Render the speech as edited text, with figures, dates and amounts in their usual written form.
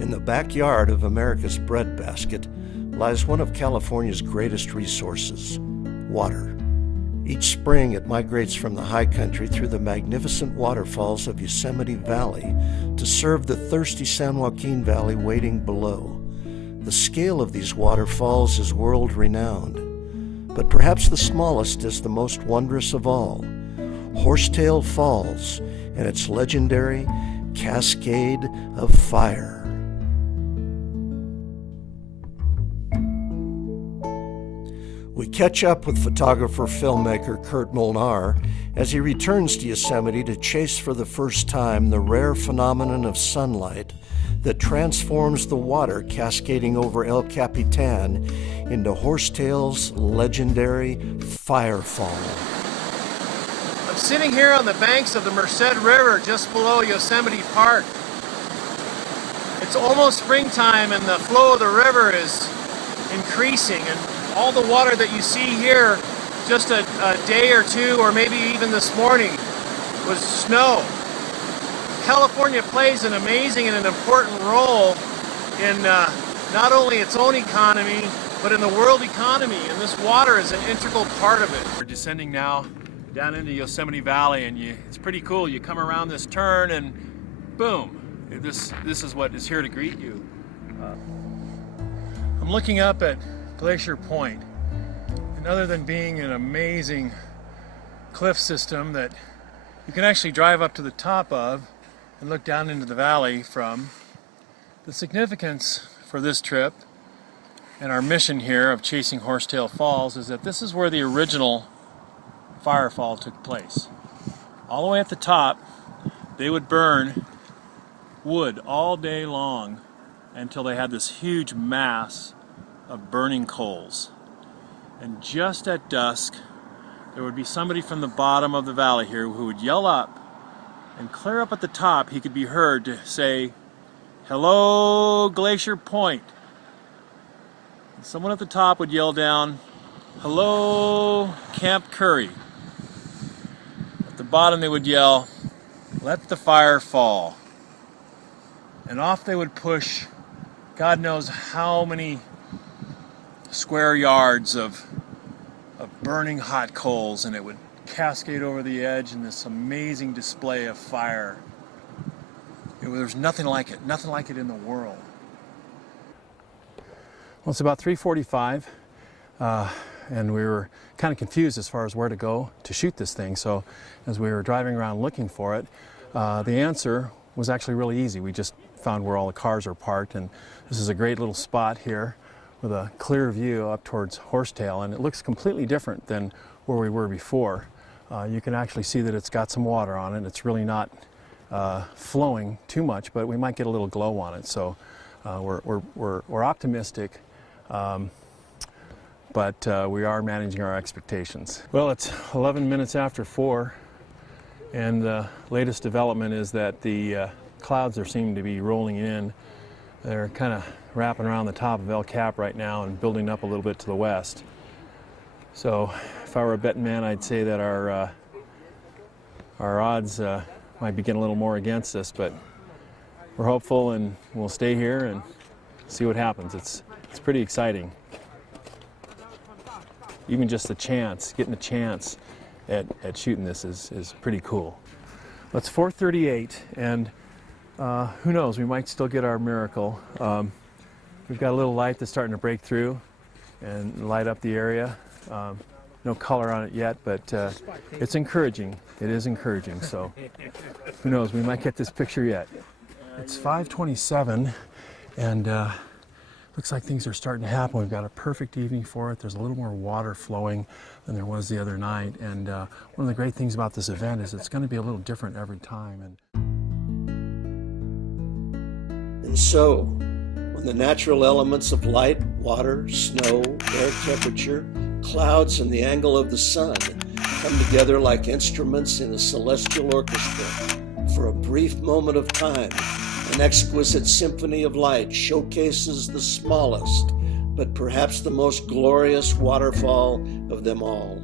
In the backyard of America's breadbasket lies one of California's greatest resources, water. Each spring it migrates from the high country through the magnificent waterfalls of Yosemite Valley to serve the thirsty San Joaquin Valley waiting below. The scale of these waterfalls is world-renowned, but perhaps the smallest is the most wondrous of all, Horsetail Falls and its legendary cascade of fire. We catch up with photographer-filmmaker Kurt Molnar as he returns to Yosemite to chase for the first time the rare phenomenon of sunlight that transforms the water cascading over El Capitan into Horsetail's legendary firefall. I'm sitting here on the banks of the Merced River just below Yosemite Park. It's almost springtime and the flow of the river is increasing, and all the water that you see here just a day or two, or maybe even this morning, was snow. California plays an amazing and an important role in not only its own economy, but in the world economy, and this water is an integral part of it. We're descending now down into Yosemite Valley, and it's pretty cool. You come around this turn and boom, this is what is here to greet you. I'm looking up at Glacier Point, and other than being an amazing cliff system that you can actually drive up to the top of and look down into the valley from, the significance for this trip and our mission here of chasing Horsetail Falls is that this is where the original firefall took place. All the way at the top, they would burn wood all day long until they had this huge mass of burning coals. And just at dusk, there would be somebody from the bottom of the valley here who would yell up, and clear up at the top he could be heard to say, "Hello, Glacier Point." And someone at the top would yell down, "Hello, Camp Curry." At the bottom they would yell, "Let the fire fall." And off they would push God knows how many square yards of burning hot coals, and it would cascade over the edge in this amazing display of fire. There's nothing like it in the world. Well, it's about 3:45, and we were kind of confused as far as where to go to shoot this thing. So as we were driving around looking for it, the answer was actually really easy. We just found where all the cars are parked, and this is a great little spot here with a clear view up towards Horsetail, and it looks completely different than where we were before. You can actually see that it's got some water on it. It's really not flowing too much, but we might get a little glow on it. So we're optimistic, but we are managing our expectations. Well, it's 11 minutes after 4, and the latest development is that the clouds are seeming to be rolling in. They're kind of wrapping around the top of El Cap right now and building up a little bit to the west. So if I were a betting man, I'd say that our odds might be getting a little more against us, but we're hopeful and we'll stay here and see what happens. It's pretty exciting. Even just getting a chance at shooting this is pretty cool. Well, it's 4:38, and who knows, we might still get our miracle. We've got a little light that's starting to break through and light up the area. No color on it yet, but it's encouraging. It is encouraging, so who knows, we might get this picture yet. It's 5:27, and looks like things are starting to happen. We've got a perfect evening for it. There's a little more water flowing than there was the other night, and one of the great things about this event is it's going to be a little different every time. And so, when the natural elements of light, water, snow, air temperature, clouds, and the angle of the sun come together like instruments in a celestial orchestra, for a brief moment of time, an exquisite symphony of light showcases the smallest, but perhaps the most glorious waterfall of them all.